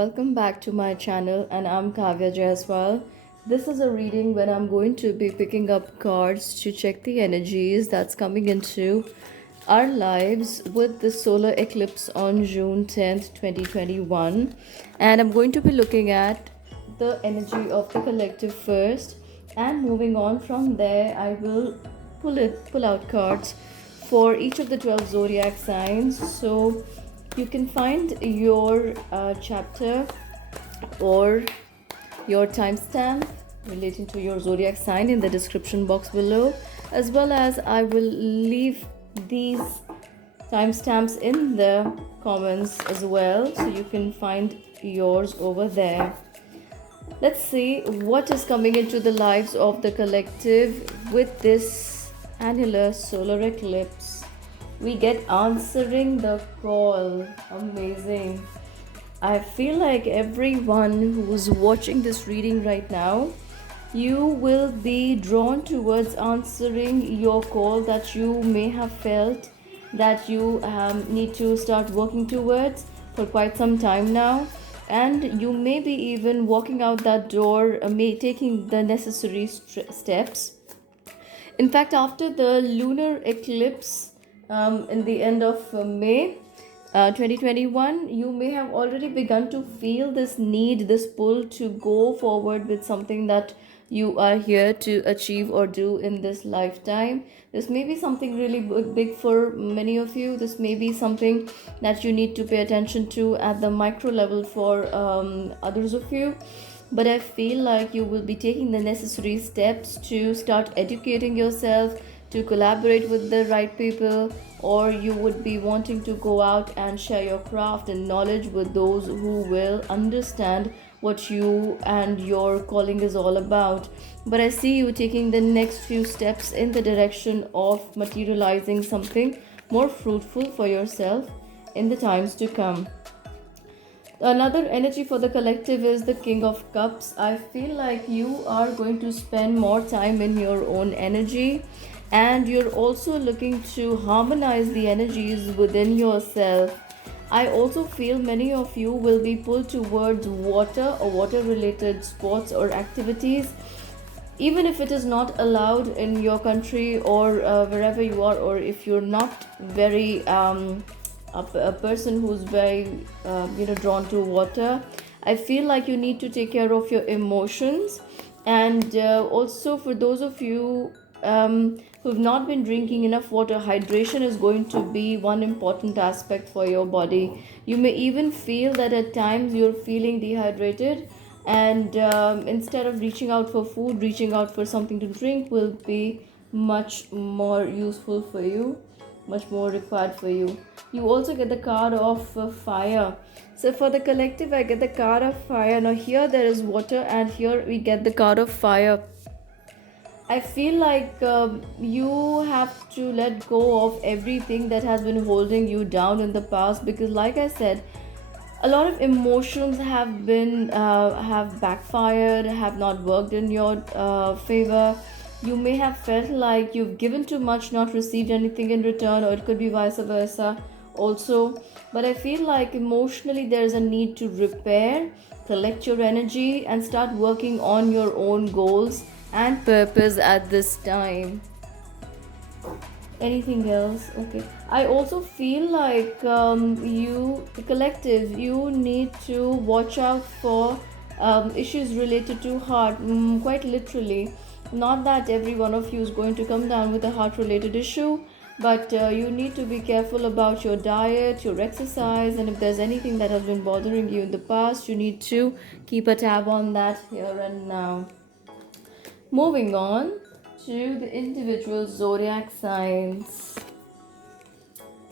welcome back to my channel, and I'm Kavya Jaiswal. This is a reading when I'm going to be picking up cards to check the energies that's coming into our lives with the solar eclipse on June 10th, 2021. And I'm going to be looking at the energy of the collective first, and moving on from there, I will pull out cards for each of the 12 zodiac signs. So you can find your chapter or your timestamp relating to your zodiac sign in the description box below, as well as I will leave these timestamps in the comments as well, so you can find yours over there. Let's see what is coming into the lives of the collective with this annular solar eclipse. We get answering the call. Amazing. I feel like everyone who's watching this reading right now, you will be drawn towards answering your call that you may have felt that you need to start working towards for quite some time now. And you may be even walking out that door, taking the necessary steps. In fact, after the lunar eclipse in the end of May 2021, you may have already begun to feel this need, this pull to go forward with something that you are here to achieve or do in this lifetime. This may be something really big for many of you. This may be something that you need to pay attention to at the micro level for others of you. But I feel like you will be taking the necessary steps to start educating yourself, to collaborate with the right people, or you would be wanting to go out and share your craft and knowledge with those who will understand what you and your calling is all about. But I see you taking the next few steps in the direction of materializing something more fruitful for yourself in the times to come. Another energy for the collective is the King of Cups. I feel like you are going to spend more time in your own energy, and you're also looking to harmonize the energies within yourself. I also feel many of you will be pulled towards water or water related sports or activities, even if it is not allowed in your country or wherever you are, or if you're not very a person who's very drawn to water. I feel like you need to take care of your emotions, and also for those of you who've not been drinking enough water, hydration is going to be one important aspect for your body. You may even feel that at times you're feeling dehydrated, and instead of reaching out for food, reaching out for something to drink will be much more useful for you, much more required for you. You also get the card of fire. So for the collective, I get the card of fire. Now here there is water, and here we get the card of fire. I feel like you have to let go of everything that has been holding you down in the past, because like I said, a lot of emotions have backfired, have not worked in your favor. You may have felt like you've given too much, not received anything in return, or it could be vice versa also. But I feel like emotionally there's a need to repair, collect your energy, and start working on your own goals and purpose at this time. Anything else? Okay. I also feel like the collective, you need to watch out for issues related to heart, quite literally. Not that every one of you is going to come down with a heart related issue, but you need to be careful about your diet, your exercise, and if there's anything that has been bothering you in the past, you need to keep a tab on that here and now. Moving on to the individual zodiac signs.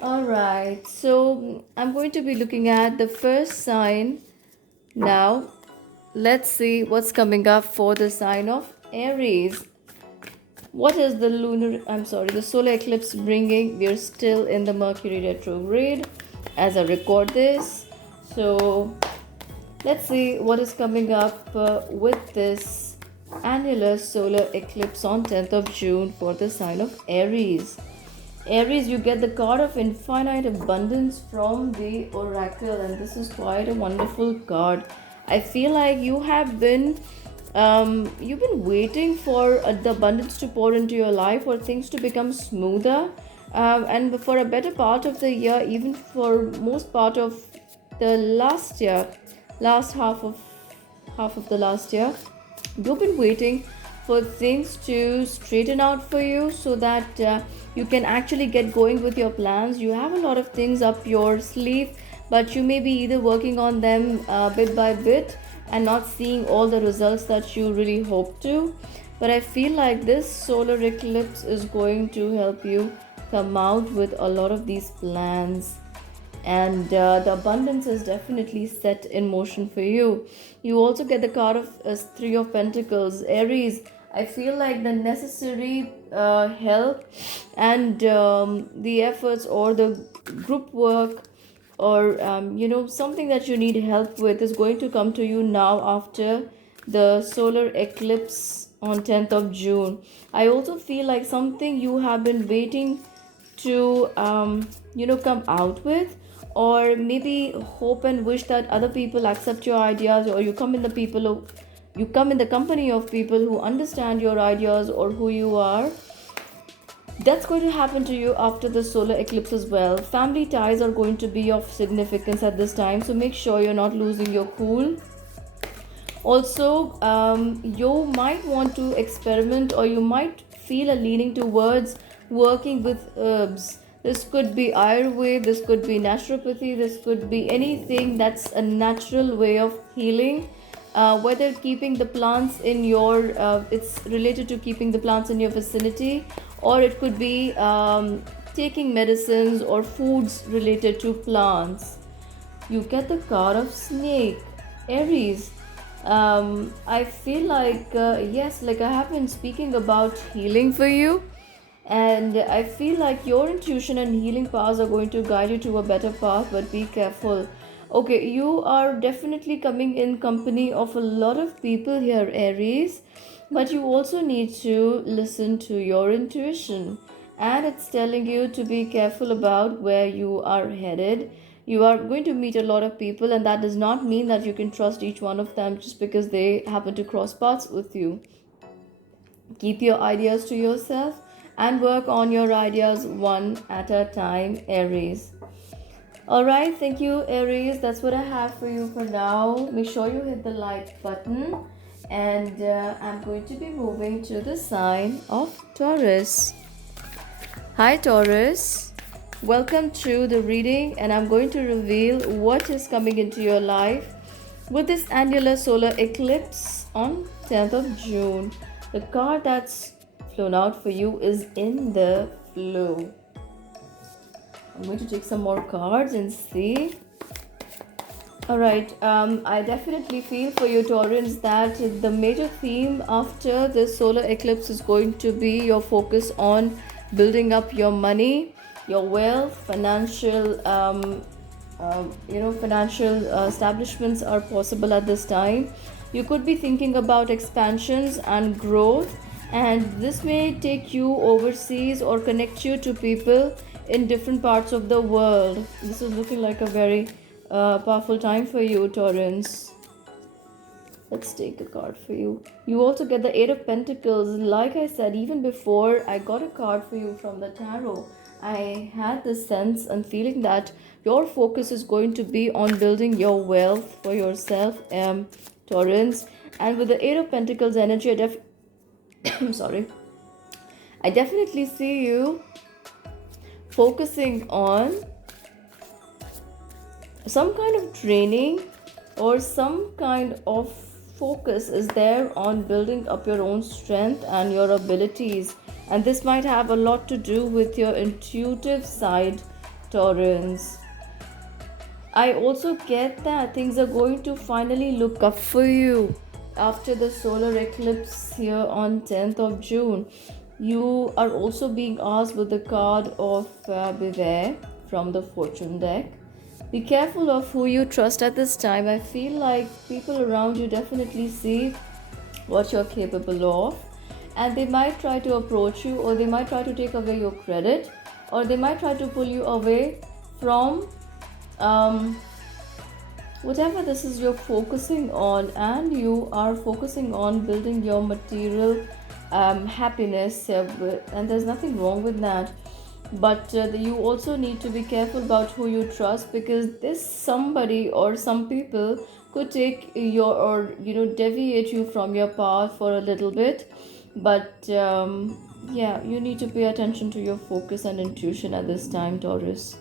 Alright, so I'm going to be looking at the first sign now. Let's see what's coming up for the sign of Aries. What is the solar eclipse bringing? We're still in the Mercury retrograde as I record this. So let's see what is coming up with this annular solar eclipse on 10th of June for the sign of Aries. Aries, you get the card of infinite abundance from the oracle, and this is quite a wonderful card. I feel like you've been waiting for the abundance to pour into your life, or things to become smoother, and for a better part of the year, even for most part of the last year, last half of the last year, you've been waiting for things to straighten out for you, so that you can actually get going with your plans. You have a lot of things up your sleeve, but you may be either working on them bit by bit and not seeing all the results that you really hope to. But I feel like this solar eclipse is going to help you come out with a lot of these plans, and the abundance is definitely set in motion for you. You also get the card of Three of Pentacles. Aries, I feel like the necessary help and the efforts, or the group work, or something that you need help with, is going to come to you now after the solar eclipse on 10th of June. I also feel like something you have been waiting to come out with, or maybe hope and wish that other people accept your ideas, or you come in the company of people who understand your ideas or who you are. That's going to happen to you after the solar eclipse as well. Family ties are going to be of significance at this time, so make sure you're not losing your cool. Also, you might want to experiment, or you might feel a leaning towards working with herbs. This could be Ayurveda, this could be naturopathy, this could be anything that's a natural way of healing. Whether keeping the plants in your, it's related to keeping the plants in your vicinity, or it could be taking medicines or foods related to plants. You get the card of Snake. Aries, I feel like yes, like I have been speaking about healing for you, and I feel like your intuition and healing powers are going to guide you to a better path, but be careful. Okay, you are definitely coming in company of a lot of people here, Aries, but you also need to listen to your intuition, and it's telling you to be careful about where you are headed. You are going to meet a lot of people, and that does not mean that you can trust each one of them just because they happen to cross paths with you. Keep your ideas to yourself and work on your ideas one at a time, Aries. Alright, thank you, Aries. That's what I have for you for now. Make sure you hit the like button, and I'm going to be moving to the sign of Taurus. Hi, Taurus. Welcome to the reading, and I'm going to reveal what is coming into your life with this annular solar eclipse on 10th of June. The card that's flown out for you is In the Flow. I'm going to take some more cards and see. Alright, I definitely feel for you, Taurans, that the major theme after this solar eclipse is going to be your focus on building up your money, your wealth, financial establishments are possible at this time. You could be thinking about expansions and growth, and this may take you overseas or connect you to people in different parts of the world. This is looking like a very powerful time for you, Taurans. Let's take a card for you. You also get the Eight of Pentacles. Like I said, even before I got a card for you from the tarot, I had this sense and feeling that your focus is going to be on building your wealth for yourself, Taurans. And with the Eight of Pentacles energy, I'm sorry. I definitely see you focusing on some kind of training, or some kind of focus is there on building up your own strength and your abilities, and this might have a lot to do with your intuitive side, Taurans. I also get that things are going to finally look up for you after the solar eclipse here on 10th of June. You are also being asked with the card of Beware from the Fortune deck. Be careful of who you trust at this time. I feel like people around you definitely see what you're capable of, and they might try to approach you, or they might try to take away your credit, or they might try to pull you away from um, whatever this is you're focusing on, and you are focusing on building your material happiness, and there's nothing wrong with that. But you also need to be careful about who you trust, because this somebody or some people could take your, or deviate you from your path for a little bit. But yeah, you need to pay attention to your focus and intuition at this time, Taurus.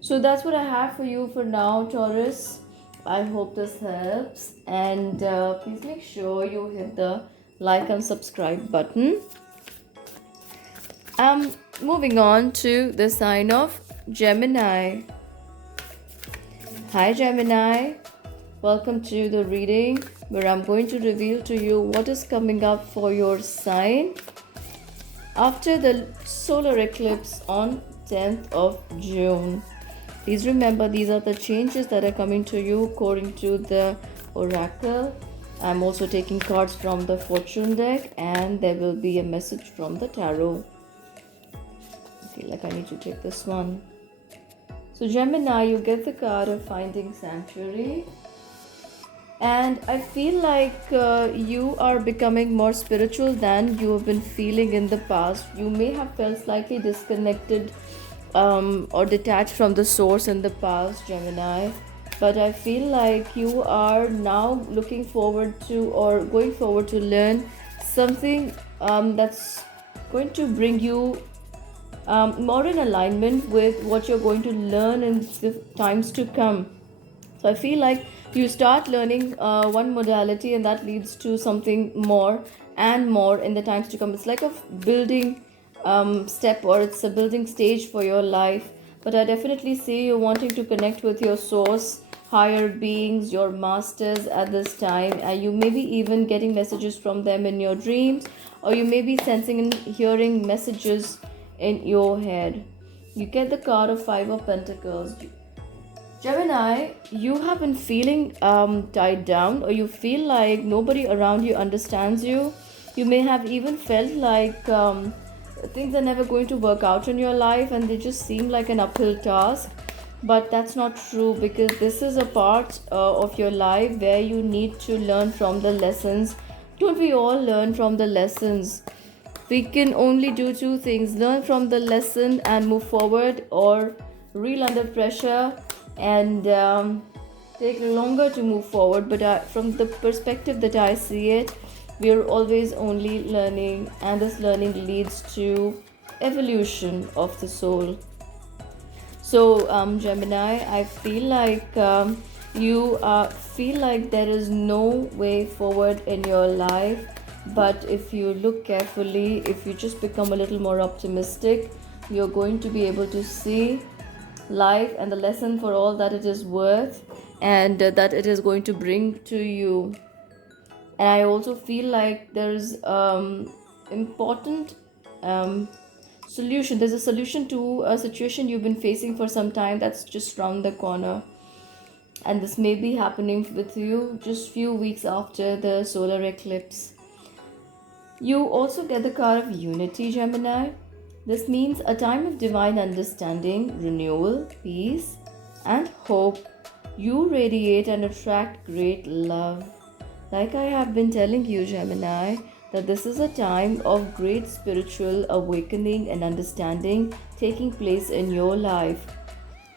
So that's what I have for you for now, Taurus. I hope this helps, and please make sure you hit the like and subscribe button. Moving on to the sign of Gemini. Hi, Gemini. Welcome to the reading where I'm going to reveal to you what is coming up for your sign after the solar eclipse on 10th of June. Please remember, these are the changes that are coming to you according to the oracle. I'm also taking cards from the fortune deck, and there will be a message from the tarot. I feel like I need to take this one. So Gemini, you get the card of finding sanctuary, and I feel like you are becoming more spiritual than you have been feeling in the past. You may have felt slightly disconnected or detached from the source in the past, Gemini, but I feel like you are now looking forward to, or going forward to, learn something that's going to bring you more in alignment with what you're going to learn in the times to come. So I feel like you start learning one modality, and that leads to something more and more in the times to come. It's like a building step, or it's a building stage for your life. But I definitely see you wanting to connect with your source, higher beings, your masters at this time. And you may be even getting messages from them in your dreams, or you may be sensing and hearing messages in your head. You get the card of Five of Pentacles. Gemini, you have been feeling tied down, or you feel like nobody around you understands you. You may have even felt like things are never going to work out in your life, and they just seem like an uphill task. But that's not true, because this is a part of your life where you need to learn from the lessons. Don't we all learn from the lessons? We can only do two things: learn from the lesson and move forward, or reel under pressure and take longer to move forward. But from the perspective that I see it, we are always only learning, and this learning leads to evolution of the soul. So Gemini, I feel like you feel like there is no way forward in your life. But if you look carefully, if you just become a little more optimistic, you're going to be able to see life and the lesson for all that it is worth, and that it is going to bring to you. And I also feel like there's important solution. There's a solution to a situation you've been facing for some time that's just round the corner, and this may be happening with you just few weeks after the solar eclipse. You also get the card of Unity, Gemini. This means a time of divine understanding, renewal, peace, and hope. You radiate and attract great love. Like I have been telling you, Gemini, that this is a time of great spiritual awakening and understanding taking place in your life.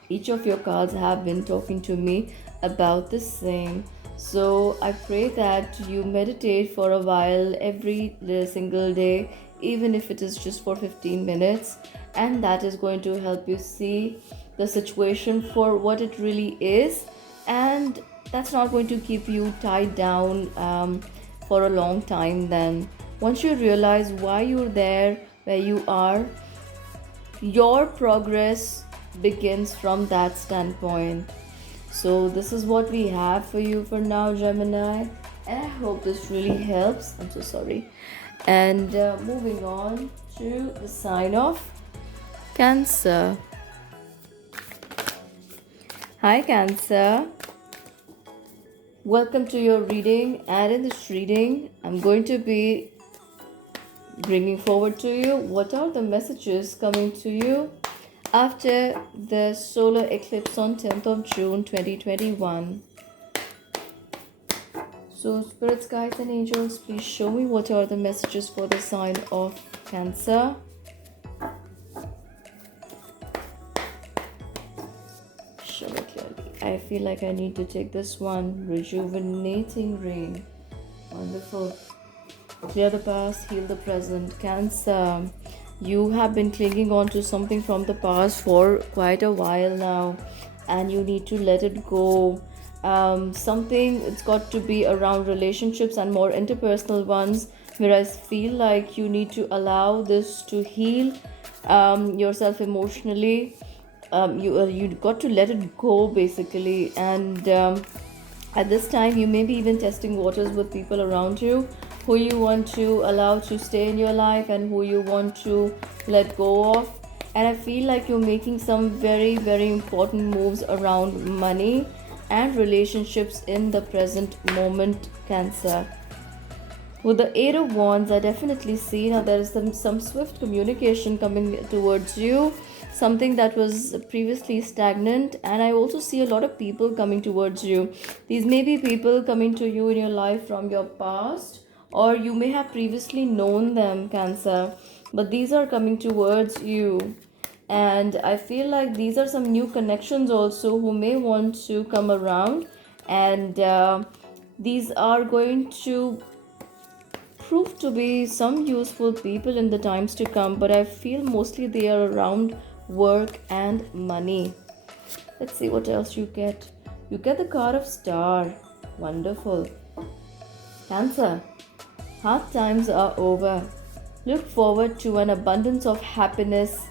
Each of your cards have been talking to me about the same. So I pray that you meditate for a while every single day, even if it is just for 15 minutes, and that is going to help you see the situation for what it really is, and that's not going to keep you tied down for a long time. Then once you realize why you're there where you are, your progress begins from that standpoint. So this is what we have for you for now, Gemini, and I hope this really helps. I'm so sorry. And moving on to the sign of Cancer. Hi, Cancer. Welcome to your reading, and in this reading, I'm going to be bringing forward to you what are the messages coming to you after the solar eclipse on 10th of June 2021. So, spirits, guides, and angels, please show me what are the messages for the sign of Cancer. Show me clearly. I feel like I need to take this one. Rejuvenating rain. Wonderful. Clear the past, heal the present. Cancer, you have been clinging on to something from the past for quite a while now, and you need to let it go. Something, it's got to be around relationships and more interpersonal ones, whereas feel like you need to allow this to heal yourself emotionally. You got to let it go basically, and at this time you may be even testing waters with people around you, who you want to allow to stay in your life and who you want to let go of. And I feel like you're making some very very important moves around money and relationships in the present moment, Cancer. With the Eight of Wands, I definitely see now there is some swift communication coming towards you, something that was previously stagnant, and I also see a lot of people coming towards you. These may be people coming to you in your life from your past, or you may have previously known them, Cancer, but these are coming towards you. And I feel like these are some new connections also who may want to come around, and these are going to prove to be some useful people in the times to come, but I feel mostly they are around work and money. Let's see what else you get. You get the card of Star. Wonderful. Cancer, hard times are over. Look forward to an abundance of happiness,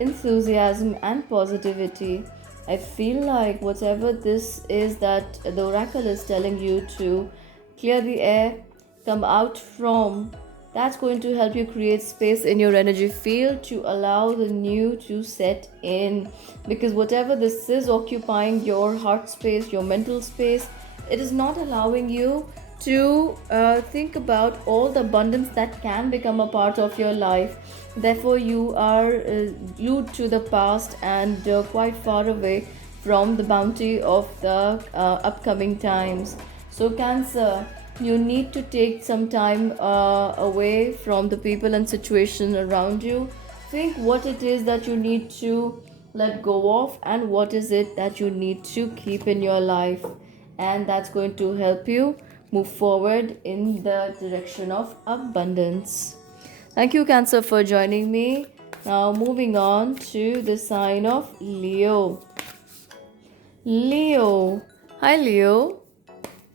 enthusiasm, and positivity. I feel like whatever this is that the oracle is telling you to clear the air, come out from, that's going to help you create space in your energy field to allow the new to set in. Because whatever this is occupying your heart space, your mental space, it is not allowing you to think about all the abundance that can become a part of your life. Therefore, you are glued to the past and quite far away from the bounty of the upcoming times. So, Cancer, you need to take some time away from the people and situation around you. Think what it is that you need to let go of and what is it that you need to keep in your life, and that's going to help you move forward in the direction of abundance. Thank you, Cancer, for joining me. Now, moving on to the sign of Leo. Leo. Hi, Leo.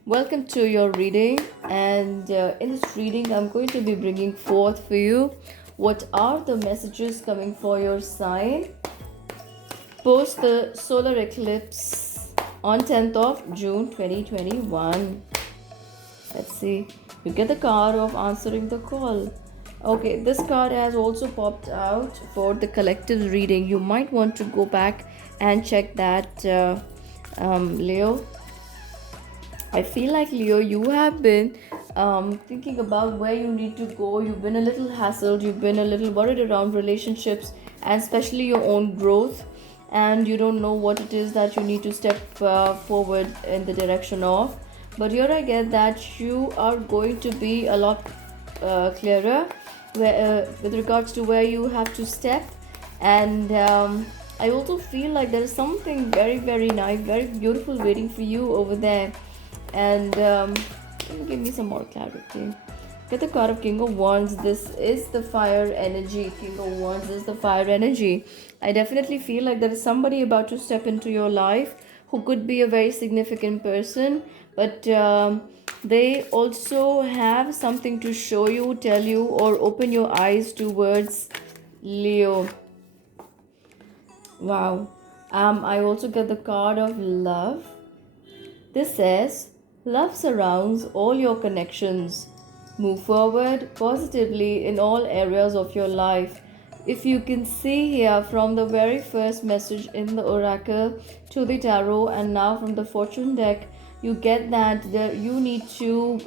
Welcome to your reading. And in this reading, I'm going to be bringing forth for you what are the messages coming for your sign post the solar eclipse on 10th of June 2021. Let's see. You get the card of answering the call. Okay, this card has also popped out for the collective reading. You might want to go back and check that, Leo. I feel like, Leo, you have been thinking about where you need to go. You've been a little hassled, you've been a little worried around relationships and especially your own growth, and you don't know what it is that you need to step forward in the direction of. But here I get that you are going to be a lot clearer with regards to where you have to step. And I also feel like there is something very very nice, very beautiful waiting for you over there. And give me some more clarity. Get the card of King of Wands. This is the fire energy. King of Wands is the fire energy. I definitely feel like there is somebody about to step into your life who could be a very significant person, but they also have something to show you, tell you, or open your eyes towards, Leo. Wow. I also get the card of Love. This says, love surrounds all your connections. Move forward positively in all areas of your life. If you can see here from the very first message in the oracle to the tarot and now from the fortune deck, you get that you need to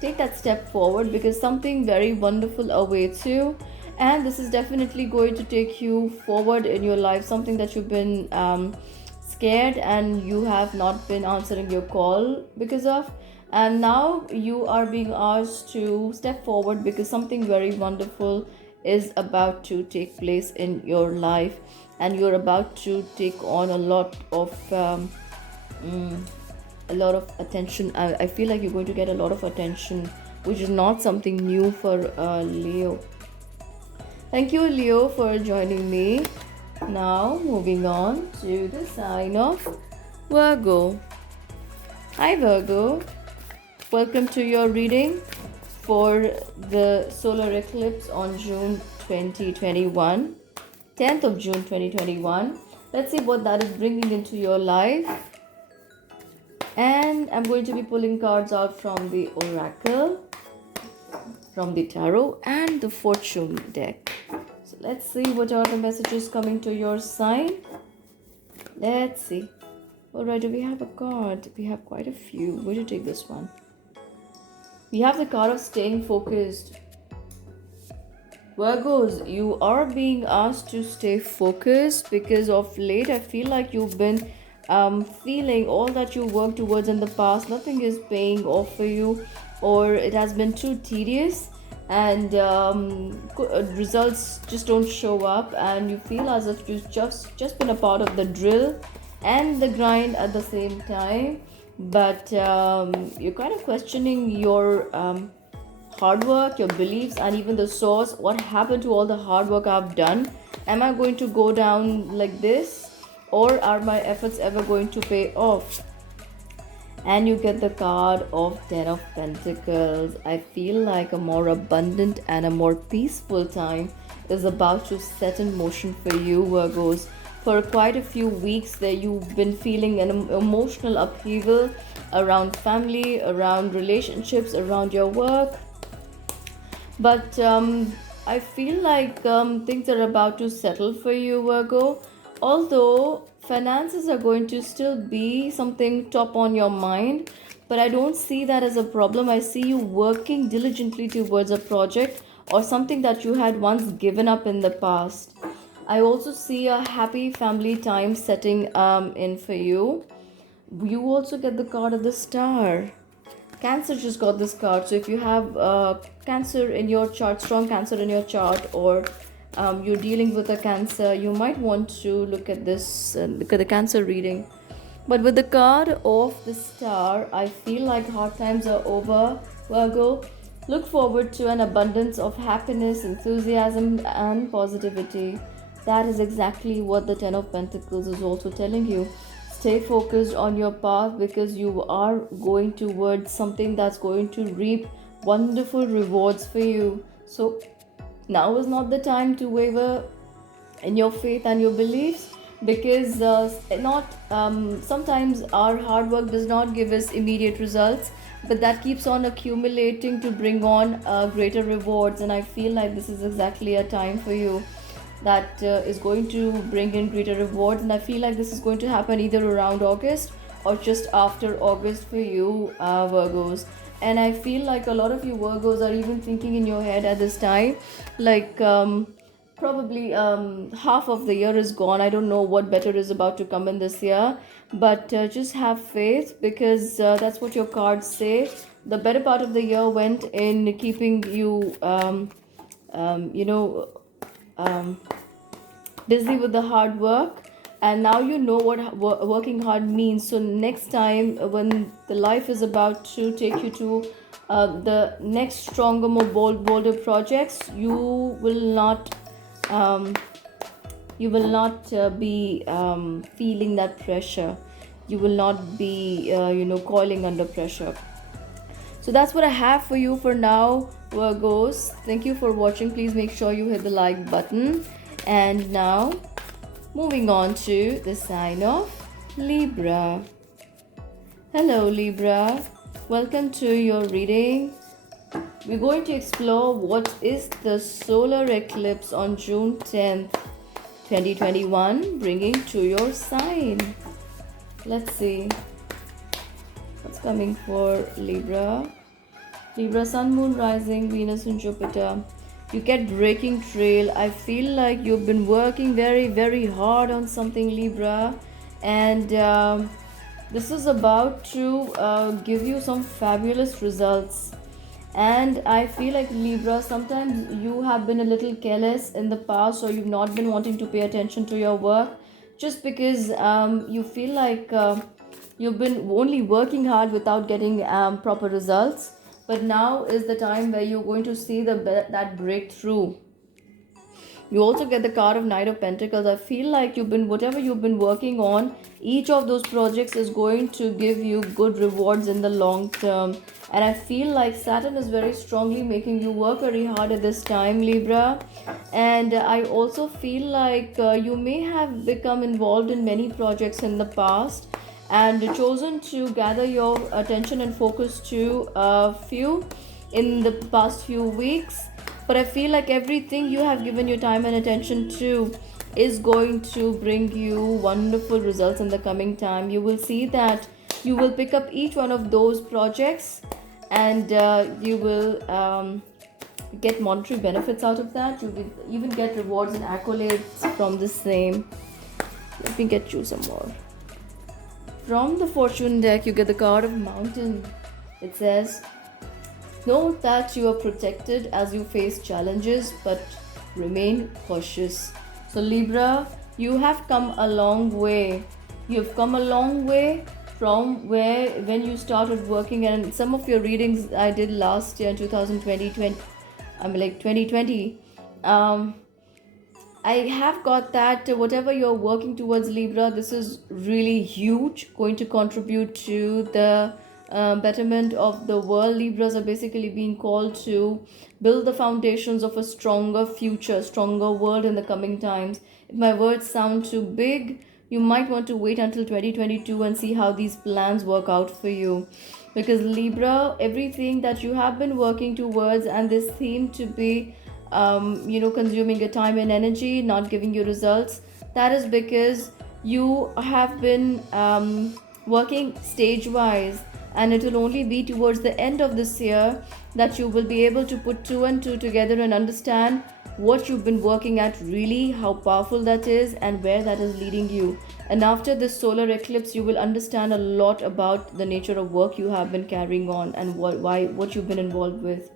take that step forward because something very wonderful awaits you. And this is definitely going to take you forward in your life, something that you've been scared and you have not been answering your call because of, and now you are being asked to step forward because something very wonderful is about to take place in your life, and you're about to take on a lot of attention. I feel like you're going to get a lot of attention, which is not something new for Leo. Thank you, Leo, for joining me. Now, moving on to the sign of Virgo. Hi, Virgo. Welcome to your reading for the solar eclipse on June 2021, 10th of June 2021. Let's see what that is bringing into your life. And I'm going to be pulling cards out from the Oracle, from the Tarot, and the Fortune deck. So let's see what are the messages coming to your sign. Let's see. Alright, do we have a card? We have quite a few. Where to take this one? We have the card of staying focused. Virgos, you are being asked to stay focused because of late I feel like you've been feeling all that you worked towards in the past, nothing is paying off for you, or it has been too tedious, and results just don't show up, and you feel as if you've just been a part of the drill and the grind at the same time. But you're kind of questioning your hard work, your beliefs, and even the source. What happened to all the hard work I've done? Am I going to go down like this, or are my efforts ever going to pay off? And you get the card of 10 of Pentacles. I feel like a more abundant and a more peaceful time is about to set in motion for you, Virgos. For quite a few weeks there, you've been feeling an emotional upheaval around family, around relationships, around your work. But I feel like things are about to settle for you, Virgo. Although finances are going to still be something top on your mind, but I don't see that as a problem. I see you working diligently towards a project or something that you had once given up in the past. I also see a happy family time setting in for you. You also get the card of the Star. Cancer just got this card. So if you have Cancer in your chart, strong Cancer in your chart, or you're dealing with a Cancer, you might want to look at this, look at the Cancer reading. But with the card of the Star, I feel like hard times are over, Virgo. Look forward to an abundance of happiness, enthusiasm, and positivity. That is exactly what the Ten of Pentacles is also telling you. Stay focused on your path because you are going towards something that's going to reap wonderful rewards for you. So now is not the time to waver in your faith and your beliefs, because not sometimes our hard work does not give us immediate results, but that keeps on accumulating to bring on greater rewards. And I feel like this is exactly a time for you that is going to bring in greater rewards, and I feel like this is going to happen either around August or just after August for you, Virgos. And I feel like a lot of you Virgos are even thinking in your head at this time, like probably half of the year is gone. I don't know what better is about to come in this year, but just have faith, because that's what your cards say. The better part of the year went in keeping you you know busy with the hard work, and now you know what working hard means. So next time when the life is about to take you to the next stronger, more bolder projects, you will not be feeling that pressure. You will not be coiling under pressure. So that's what I have for you for now, Virgos. Thank you for watching. Please make sure you hit the like button. And now, moving on to the sign of Libra. Hello, Libra. Welcome to your reading. We're going to explore what is the solar eclipse on June 10th, 2021, bringing to your sign. Let's see what's coming for Libra. Libra, Sun, Moon, Rising, Venus and Jupiter. You get breaking trail. I feel like you've been working very, very hard on something, Libra, and this is about to give you some fabulous results. And I feel like, Libra, sometimes you have been a little careless in the past, or you've not been wanting to pay attention to your work just because you feel like you've been only working hard without getting proper results. But now is the time where you're going to see that breakthrough. You also get the card of Knight of Pentacles. I feel like whatever you've been working on, each of those projects is going to give you good rewards in the long term. And I feel like Saturn is very strongly making you work very hard at this time, Libra. And I also feel like you may have become involved in many projects in the past and chosen to gather your attention and focus to a few in the past few weeks. But I feel like everything you have given your time and attention to is going to bring you wonderful results in the coming time. You will see that you will pick up each one of those projects, and you will get monetary benefits out of that. You will even get rewards and accolades from the same. Let me get you some more. From the fortune deck, you get the card of Mountain. It says, know that you are protected as you face challenges, but remain cautious. So, Libra, you have come a long way. You've come a long way from when you started working, and some of your readings I did last year in 2020. I mean, like 2020. I have got that whatever you're working towards, Libra, this is really huge, going to contribute to the betterment of the world. Libras are basically being called to build the foundations of a stronger future, stronger world in the coming times. If my words sound too big, you might want to wait until 2022 and see how these plans work out for you. Because, Libra, everything that you have been working towards, and this theme to be consuming your time and energy, not giving you results, that is because you have been working stage wise, and it will only be towards the end of this year that you will be able to put two and two together and understand what you've been working at, really how powerful that is and where that is leading you. And after this solar eclipse, you will understand a lot about the nature of work you have been carrying on and what you've been involved with.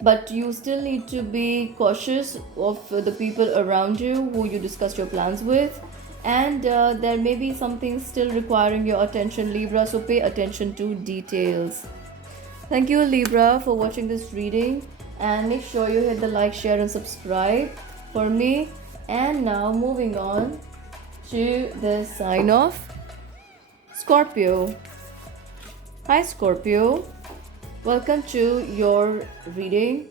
But you still need to be cautious of the people around you who you discuss your plans with, and there may be something still requiring your attention, Libra, so pay attention to details. Thank you, Libra, for watching this reading, and make sure you hit the like, share and subscribe for me. And now moving on to the sign of Scorpio. Hi, Scorpio. Welcome to your reading,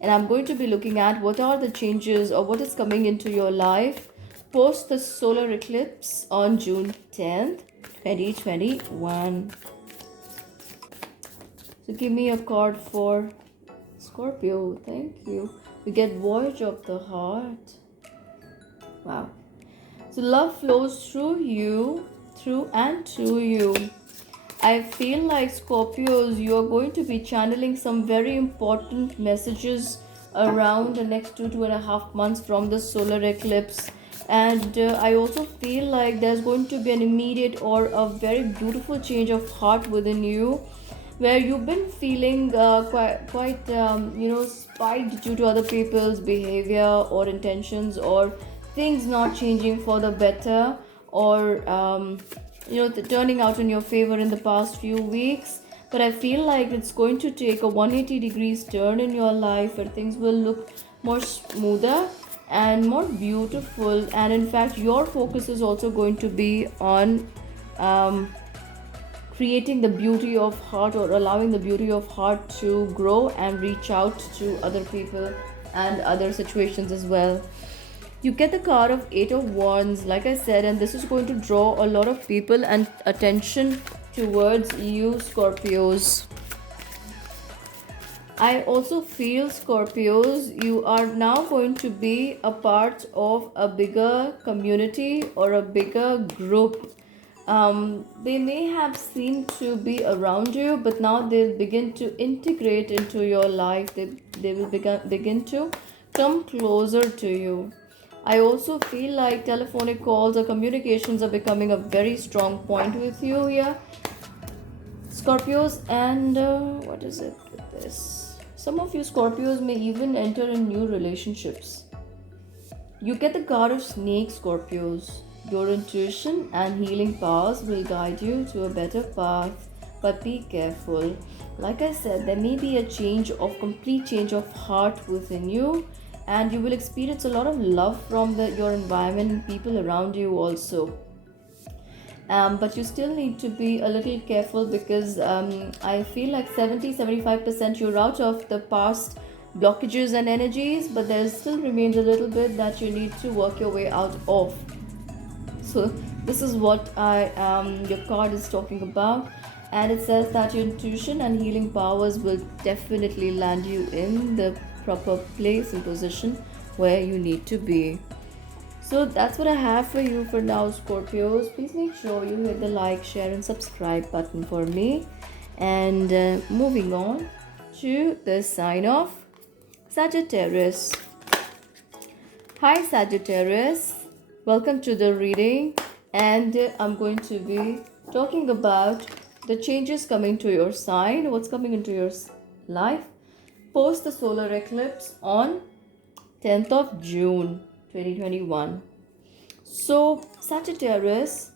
and I'm going to be looking at what are the changes or what is coming into your life post the solar eclipse on June 10th, 2021. So give me a card for Scorpio. Thank you. We get Voyage of the Heart. Wow. So love flows through you, through and to you. I feel like, Scorpios, you are going to be channeling some very important messages around the next 2.5 months from the solar eclipse. And I also feel like there's going to be an immediate or a very beautiful change of heart within you, where you've been feeling quite spiked due to other people's behavior or intentions, or things not changing for the better, or turning out in your favor in the past few weeks. But I feel like it's going to take a 180 degrees turn in your life, where things will look more smoother and more beautiful. And in fact, your focus is also going to be on creating the beauty of heart, or allowing the beauty of heart to grow and reach out to other people and other situations as well. You get the card of Eight of Wands, like I said, and this is going to draw a lot of people and attention towards you, Scorpios. I also feel, Scorpios, you are now going to be a part of a bigger community or a bigger group. They may have seemed to be around you, but now they'll begin to integrate into your life. They begin to come closer to you. I also feel like telephonic calls or communications are becoming a very strong point with you here, Scorpios. And what is it with this? Some of you Scorpios may even enter in new relationships. You get the card of snake, Scorpios. Your intuition and healing powers will guide you to a better path, but be careful. Like I said, there may be a complete change of heart within you, and you will experience a lot of love from your environment and people around you also. But you still need to be a little careful because I feel like 70-75% you're out of the past blockages and energies, but there still remains a little bit that you need to work your way out of. So this is what your card is talking about, and it says that your intuition and healing powers will definitely land you in the proper place and position where you need to be. So that's what I have for you for now, Scorpios. Please make sure you hit the like, share, and subscribe button for me. And moving on to the sign of Sagittarius. Hi, Sagittarius. Welcome to the reading. And I'm going to be talking about the changes coming to your sign, what's coming into your life post the solar eclipse on 10th of June 2021. So Sagittarius,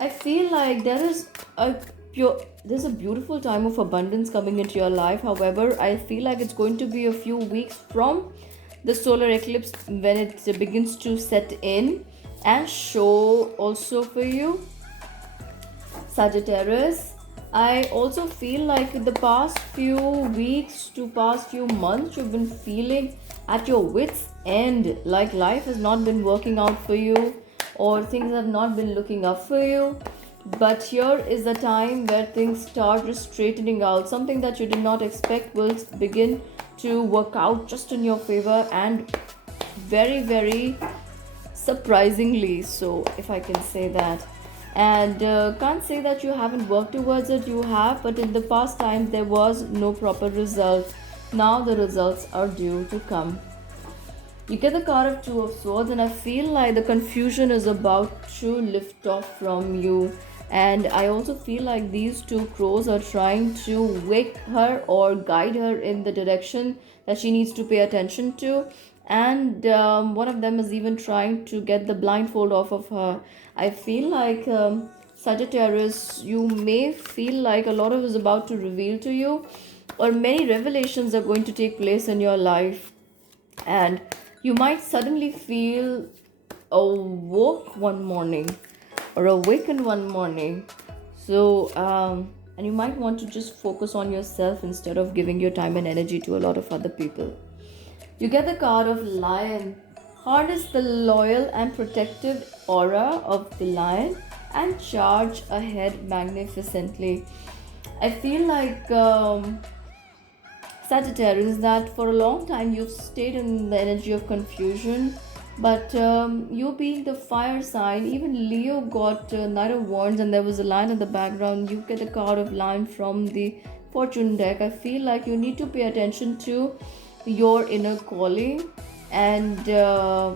I feel like there's a beautiful time of abundance coming into your life. However, I feel like it's going to be a few weeks from the solar eclipse when it begins to set in and show also for you, Sagittarius. I also feel like in the past few weeks to past few months, you've been feeling at your wits' end, like life has not been working out for you or things have not been looking up for you. But here is the time where things start straightening out. Something that you did not expect will begin to work out just in your favor, and very, very surprisingly so, if I can say that. And can't say that you haven't worked towards it, you have, but in the past times there was no proper result. Now the results are due to come. You get the card of Two of Swords, and I feel like the confusion is about to lift off from you. And I also feel like these two crows are trying to wake her or guide her in the direction that she needs to pay attention to. And one of them is even trying to get the blindfold off of her. I feel like Sagittarius, you may feel like a lot of is about to reveal to you, or many revelations are going to take place in your life, and you might suddenly feel awoke one morning or awakened one morning. So and you might want to just focus on yourself instead of giving your time and energy to a lot of other people. You get the card of Lion. Harness the loyal and protective aura of the lion and charge ahead magnificently. I feel like Sagittarius, that for a long time you've stayed in the energy of confusion, but you being the fire sign, even Leo got Knight of Wands and there was a lion in the background. You get the card of Lion from the fortune deck. I feel like you need to pay attention to your inner calling. And I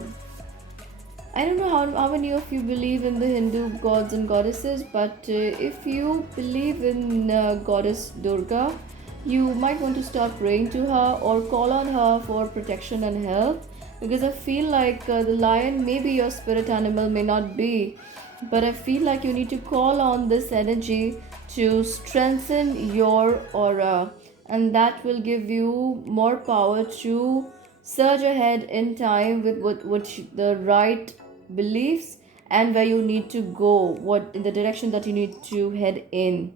don't know how many of you believe in the Hindu gods and goddesses, but if you believe in goddess Durga, you might want to start praying to her or call on her for protection and help, because I feel like the lion may be your spirit animal, may not be, but I feel like you need to call on this energy to strengthen your aura, and that will give you more power to surge ahead in time with what the right beliefs and where you need to go, what in the direction that you need to head in.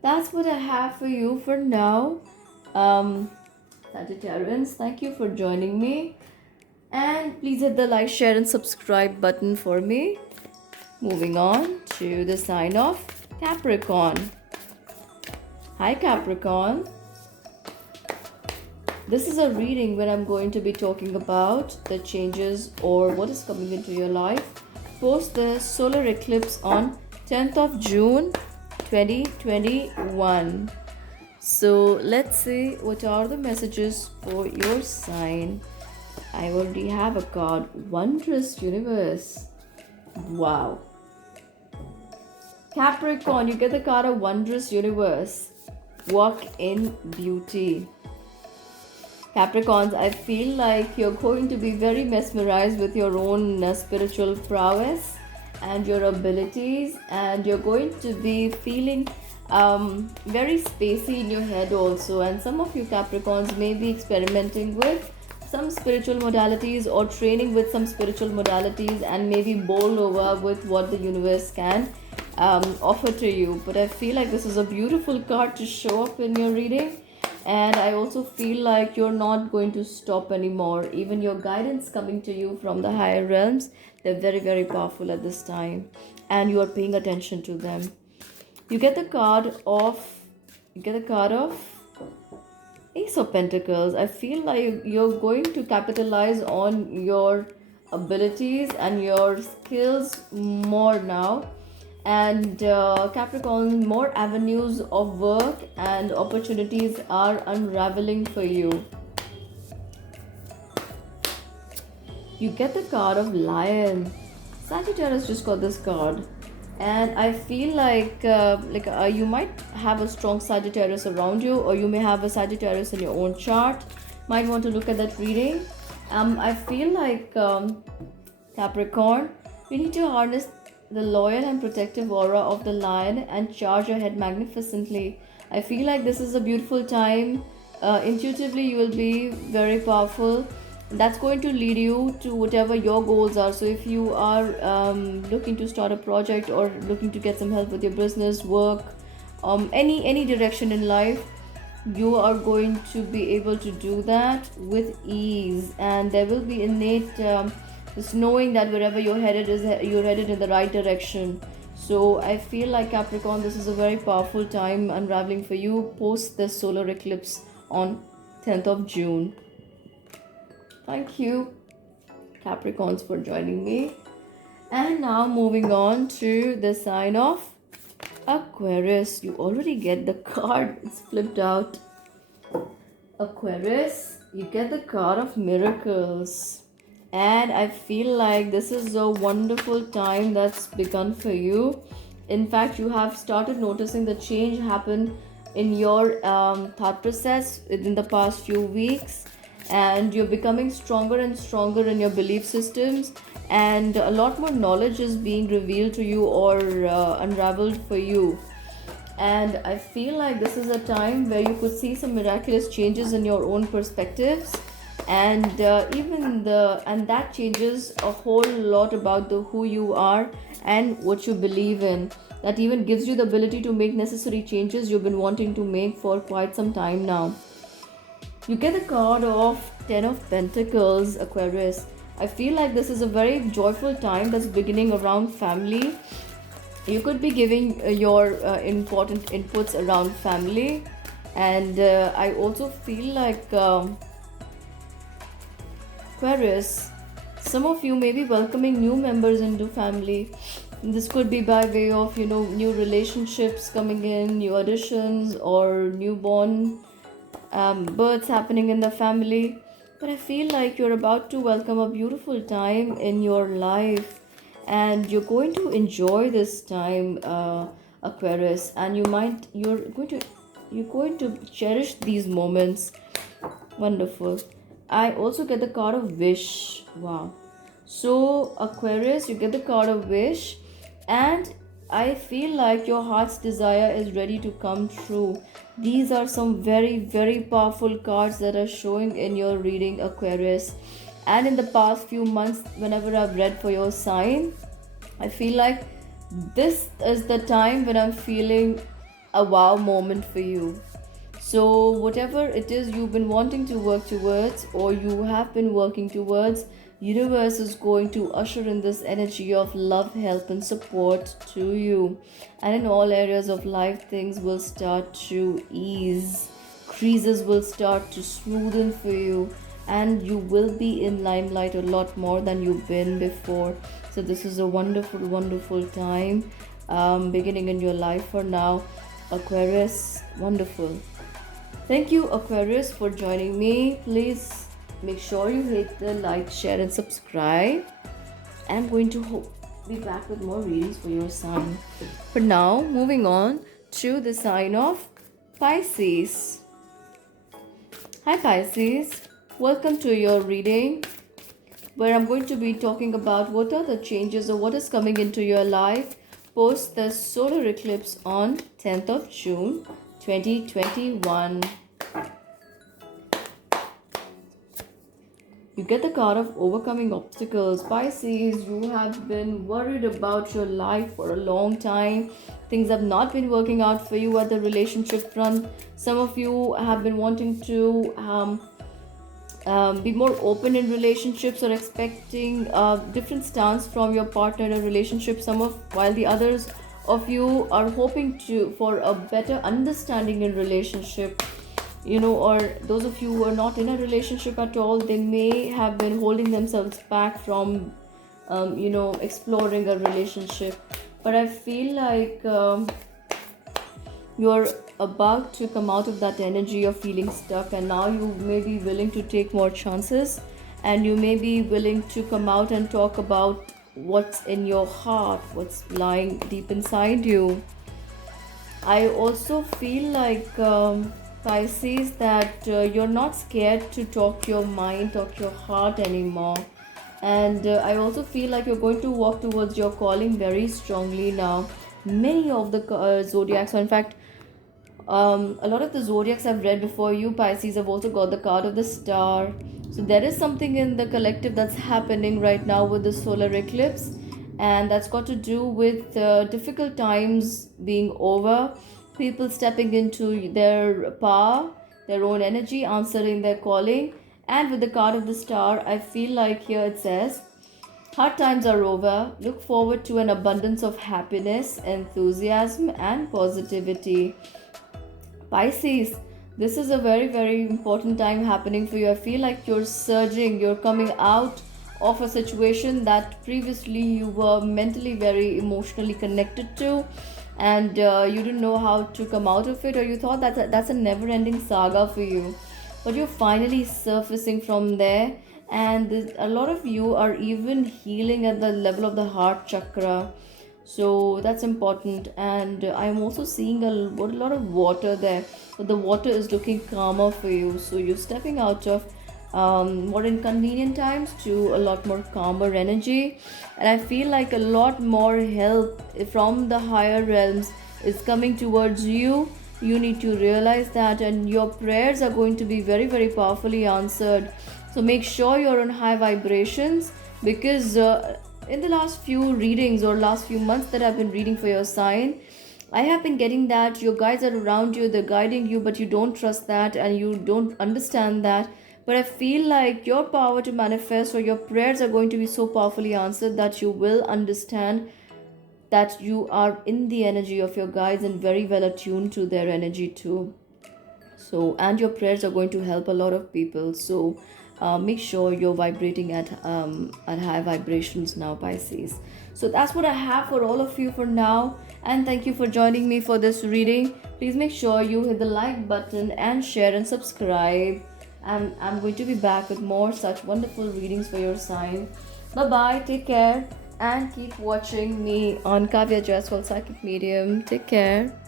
That's what I have for you for now, Sagittarians. Thank you for joining me, and please hit the like, share, and subscribe button for me. Moving on to the sign of Capricorn. Hi, Capricorn. This is a reading where I'm going to be talking about the changes or what is coming into your life post the solar eclipse on 10th of June 2021. So let's see what are the messages for your sign. I already have a card. Wondrous Universe. Wow. Capricorn, you get the card of Wondrous Universe. Walk in beauty. Capricorns, I feel like you're going to be very mesmerized with your own spiritual prowess and your abilities, and you're going to be feeling very spacey in your head also. And some of you Capricorns may be experimenting with some spiritual modalities or training with some spiritual modalities and maybe bowl over with what the universe can offer to you. But I feel like this is a beautiful card to show up in your reading, and I also feel like you're not going to stop anymore. Even your guidance coming to you from the higher realms, they're very, very powerful at this time, and you are paying attention to them. You get the card of Ace of Pentacles. I feel like you're going to capitalize on your abilities and your skills more now. And Capricorn, more avenues of work and opportunities are unraveling for you. You get the card of Lion. Sagittarius just got this card, and I feel like you might have a strong Sagittarius around you, or you may have a Sagittarius in your own chart. Might want to look at that reading. I feel like Capricorn, you need to harness the loyal and protective aura of the lion and charge ahead magnificently. I feel like this is a beautiful time. Intuitively, you will be very powerful. That's going to lead you to whatever your goals are. So, if you are looking to start a project or looking to get some help with your business, work, any direction in life, you are going to be able to do that with ease, and there will be innate just knowing that wherever you're headed you're headed in the right direction. So I feel like Capricorn, this is a very powerful time unraveling for you post the solar eclipse on 10th of June. Thank you, Capricorns, for joining me. And now moving on to the sign of Aquarius. You already get the card, it's flipped out. Aquarius, you get the card of Miracles. And I feel like this is a wonderful time that's begun for you. In fact, you have started noticing the change happen in your thought process in the past few weeks, and you're becoming stronger and stronger in your belief systems, and a lot more knowledge is being revealed to you or unraveled for you. And I feel like this is a time where you could see some miraculous changes in your own perspectives, and and that changes a whole lot about the who you are and what you believe in. That even gives you the ability to make necessary changes you've been wanting to make for quite some time now. You get the card of 10 of Pentacles, Aquarius. I feel like this is a very joyful time that's beginning around family. You could be giving your important inputs around family, and I also feel like Aquarius, some of you may be welcoming new members into family. This could be by way of new relationships coming in, new additions, or newborn births happening in the family. But I feel like you're about to welcome a beautiful time in your life, and you're going to enjoy this time, Aquarius, and you're going to cherish these moments. Wonderful. I also get the card of Wish. Wow. So, Aquarius, you get the card of Wish, and I feel like your heart's desire is ready to come true. These are some very, very powerful cards that are showing in your reading, Aquarius. And in the past few months, whenever I've read for your sign, I feel like this is the time when I'm feeling a wow moment for you. So, whatever it is you've been wanting to work towards, or you have been working towards, universe is going to usher in this energy of love, help, and support to you. And in all areas of life, things will start to ease. Creases will start to smoothen for you, and you will be in limelight a lot more than you've been before. So this is a wonderful, wonderful time beginning in your life for now, Aquarius. Wonderful. Thank you, Aquarius, for joining me. Please make sure you hit the like, share, and subscribe. I'm going to be back with more readings for your sign. For now, moving on to the sign of Pisces. Hi, Pisces. Welcome to your reading, where I'm going to be talking about what are the changes or what is coming into your life post the solar eclipse on 10th of June 2021. You get the card of overcoming obstacles. Pisces, you have been worried about your life for a long time. Things have not been working out for you at the relationship front. Some of you have been wanting to be more open in relationships or expecting a different stance from your partner in a relationship. While the others of you are hoping to for a better understanding in relationship, or those of you who are not in a relationship at all, they may have been holding themselves back from exploring a relationship. But I feel like you're about to come out of that energy of feeling stuck, and now you may be willing to take more chances, and you may be willing to come out and talk about what's in your heart, what's lying deep inside you. I also feel like Pisces, that you're not scared to talk your mind, talk your heart anymore. And I also feel like you're going to walk towards your calling very strongly now. Many of the zodiacs, or in fact, a lot of the zodiacs I've read before you, Pisces, have also got the card of the star. So there is something in the collective that's happening right now with the solar eclipse, and that's got to do with difficult times being over, people stepping into their power, their own energy, answering their calling. And with the card of the star, I feel like here it says, hard times are over. Look forward to an abundance of happiness, enthusiasm, and positivity. Pisces, this is a very, very important time happening for you. I feel like you're surging, you're coming out of a situation that previously you were mentally very emotionally connected to, and you didn't know how to come out of it, or you thought that's a never ending saga for you. But you're finally surfacing from there, and a lot of you are even healing at the level of the heart chakra, so that's important. And I'm also seeing a lot of water there, but the water is looking calmer for you, so you're stepping out of more inconvenient times to a lot more calmer energy. And I feel like a lot more help from the higher realms is coming towards you. You need to realize that, and your prayers are going to be very, very powerfully answered. So make sure you're on high vibrations, because in the last few readings or last few months that I've been reading for your sign, I have been getting that your guides are around you, they're guiding you, but you don't trust that and you don't understand that. But I feel like your power to manifest, or your prayers are going to be so powerfully answered that you will understand that you are in the energy of your guides and very well attuned to their energy too. So, and your prayers are going to help a lot of people. So make sure you're vibrating at high vibrations now, Pisces. So that's what I have for all of you for now, and thank you for joining me for this reading. Please make sure you hit the like button and share and subscribe, and I'm going to be back with more such wonderful readings for your sign. Bye bye, take care, and keep watching me on Kavya Jaiswal Psychic Medium. Take care.